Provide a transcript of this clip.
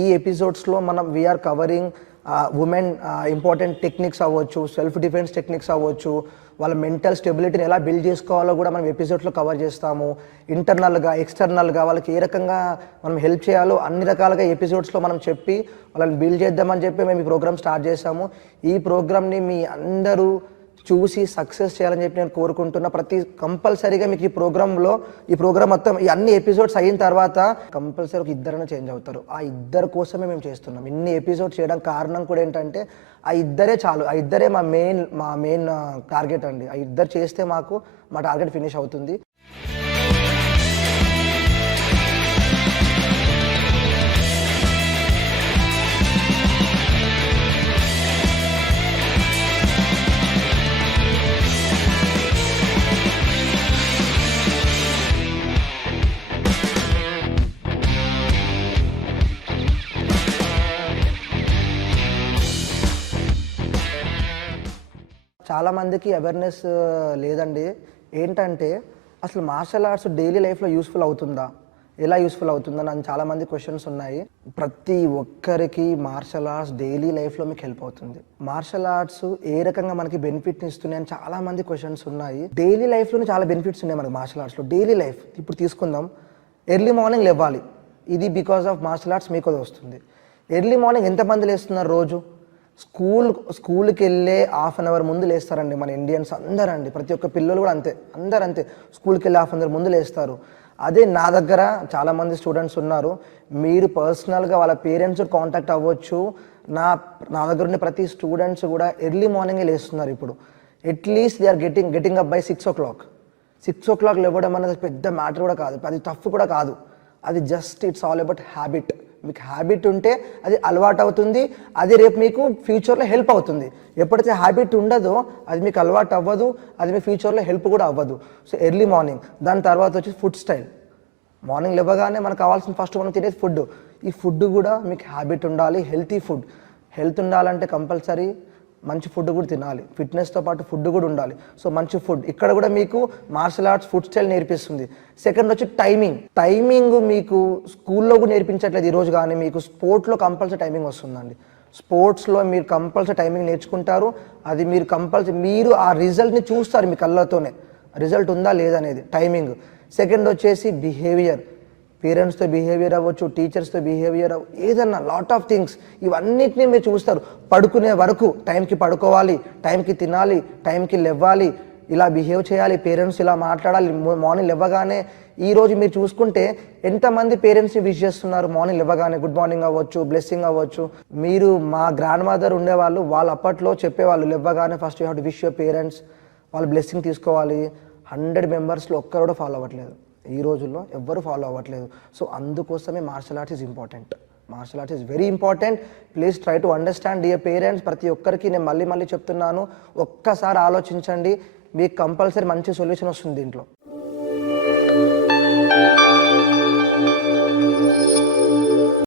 ఈ ఎపిసోడ్స్లో మనం we are covering women important techniques అవ్వచ్చు, సెల్ఫ్ డిఫెన్స్ టెక్నిక్స్ అవ్వచ్చు, వాళ్ళ మెంటల్ స్టెబిలిటీని ఎలా బిల్డ్ చేసుకోవాలో కూడా మనం ఎపిసోడ్స్లో కవర్ చేస్తాము. ఇంటర్నల్గా ఎక్స్టర్నల్గా వాళ్ళకి ఏ రకంగా మనం హెల్ప్ చేయాలో అన్ని రకాలుగా ఎపిసోడ్స్లో మనం చెప్పి వాళ్ళని బిల్డ్ చేద్దామని చెప్పి మేము ఈ ప్రోగ్రామ్ స్టార్ట్ చేసాము. ఈ ప్రోగ్రామ్ని మీ అందరూ చూసి సక్సెస్ చేయాలని చెప్పి నేను కోరుకుంటున్నా. కంపల్సరీగా మీకు ఈ ప్రోగ్రామ్ మొత్తం ఈ అన్ని ఎపిసోడ్స్ అయిన తర్వాత కంపల్సరీ ఒక ఇద్దరైనా చేంజ్ అవుతారు. ఆ ఇద్దరు కోసమే మేము చేస్తున్నాం. ఇన్ని ఎపిసోడ్స్ చేయడం కారణం కూడా ఏంటంటే ఆ ఇద్దరే చాలు. ఆ ఇద్దరే మా మెయిన్ టార్గెట్ అండి. ఆ ఇద్దరు చేస్తే మా టార్గెట్ ఫినిష్ అవుతుంది. చాలామందికి అవేర్నెస్ లేదండి. ఏంటంటే అసలు మార్షల్ ఆర్ట్స్ డైలీ లైఫ్లో యూస్ఫుల్ అవుతుందా, ఎలా యూస్ఫుల్ అవుతుందని అని చాలామంది క్వశ్చన్స్ ఉన్నాయి. ప్రతి ఒక్కరికి మార్షల్ ఆర్ట్స్ డైలీ లైఫ్లో మీకు హెల్ప్ అవుతుంది. మార్షల్ ఆర్ట్స్ ఏ రకంగా మనకి బెనిఫిట్ని ఇస్తున్నాయి అని చాలామంది క్వశ్చన్స్ ఉన్నాయి. డైలీ లైఫ్లోనే చాలా బెనిఫిట్స్ ఉన్నాయి మనకి మార్షల్ ఆర్ట్స్లో. డైలీ లైఫ్ ఇప్పుడు తీసుకుందాం. ఎర్లీ మార్నింగ్ లేవాలి. ఇది బికాస్ ఆఫ్ మార్షల్ ఆర్ట్స్ మీకు అది వస్తుంది. ఎర్లీ మార్నింగ్ ఎంతమంది లేస్తున్నారు రోజు? స్కూల్కి వెళ్ళే హాఫ్ అన్ అవర్ ముందు లేస్తారండి మన ఇండియన్స్ అందరండి. ప్రతి ఒక్క పిల్లలు కూడా అంతే, అందరంతే. స్కూల్కి వెళ్ళి హాఫ్ అన్ అవర్ ముందు లేస్తారు. అదే నా దగ్గర చాలామంది స్టూడెంట్స్ ఉన్నారు. మీరు పర్సనల్గా వాళ్ళ పేరెంట్స్ కాంటాక్ట్ అవ్వచ్చు. నా దగ్గర ఉన్న ప్రతి స్టూడెంట్స్ కూడా ఎర్లీ మార్నింగే లేస్తున్నారు. ఇప్పుడు at least they are getting up by 6 o'clock. 6 o'clock లేవడం అనేది పెద్ద మ్యాటర్ కూడా కాదు, అది టఫ్ కూడా కాదు. అది just it's all about habit. మీకు హ్యాబిట్ ఉంటే అది అలవాటు అవుతుంది. అది రేపు మీకు ఫ్యూచర్లో హెల్ప్ అవుతుంది. ఎప్పుడైతే హ్యాబిట్ ఉండదో అది మీకు అలవాటు అవ్వదు, అది మీ ఫ్యూచర్లో హెల్ప్ కూడా అవ్వదు. So early morning. దాని తర్వాత వచ్చి ఫుడ్ స్టైల్. మార్నింగ్ లేవగానే మనకు కావాల్సిన ఫస్ట్ మనం తినేది ఫుడ్. ఈ ఫుడ్ కూడా మీకు హ్యాబిట్ ఉండాలి. Healthy food. హెల్త్ ఉండాలంటే కంపల్సరీ మంచి ఫుడ్ కూడా తినాలి. ఫిట్నెస్తో పాటు ఫుడ్ కూడా ఉండాలి. సో మంచి ఫుడ్. ఇక్కడ కూడా మీకు మార్షల్ ఆర్ట్స్ ఫుడ్ స్టైల్ నేర్పిస్తుంది. సెకండ్ వచ్చి టైమింగ్ మీకు స్కూల్లో కూడా నేర్పించట్లేదు ఈరోజు. కానీ మీకు స్పోర్ట్స్లో కంపల్సరీ టైమింగ్ వస్తుందండి. స్పోర్ట్స్లో మీరు కంపల్సరీ టైమింగ్ నేర్చుకుంటారు. అది మీరు ఆ రిజల్ట్ని చూస్తారు మీ కళ్ళతోనే, రిజల్ట్ ఉందా లేదనేది టైమింగ్. సెకండ్ వచ్చేసి బిహేవియర్. పేరెంట్స్తో బిహేవియర్ అవ్వచ్చు, టీచర్స్తో బిహేవియర్ ఏదన్నా లాట్ ఆఫ్ థింగ్స్ ఇవన్నిటినీ మీరు చూస్తారు. పడుకునే వరకు టైంకి పడుకోవాలి, టైంకి తినాలి, టైంకి లేవాలి, ఇలా బిహేవ్ చేయాలి, పేరెంట్స్ ఇలా మాట్లాడాలి. మార్నింగ్ లేవగానే ఈరోజు మీరు చూసుకుంటే ఎంతమంది పేరెంట్స్ని విష్ చేస్తున్నారు మార్నింగ్ లేవగానే? గుడ్ మార్నింగ్ అవ్వచ్చు, బ్లెస్సింగ్ అవ్వచ్చు. మీరు మా గ్రాండ్ మదర్ ఉండేవాళ్ళు, వాళ్ళు అప్పట్లో చెప్పేవాళ్ళు లేవగానే first you have to wish your parents, వాళ్ళు బ్లెస్సింగ్ తీసుకోవాలి. 100 మెంబర్స్లో ఒక్కరు కూడా ఫాలో అవ్వట్లేదు. ఈ రోజుల్లో ఎవ్వరు ఫాలో అవ్వట్లేదు. సో అందుకోసమే martial arts is important. Martial arts is very important. Please try to understand dear parents. ప్రతి ఒక్కరికి నేను మళ్ళీ చెప్తున్నాను, ఒక్కసారి ఆలోచించండి. మీకు కంపల్సరీ మంచి సొల్యూషన్ వస్తుంది దీంట్లో.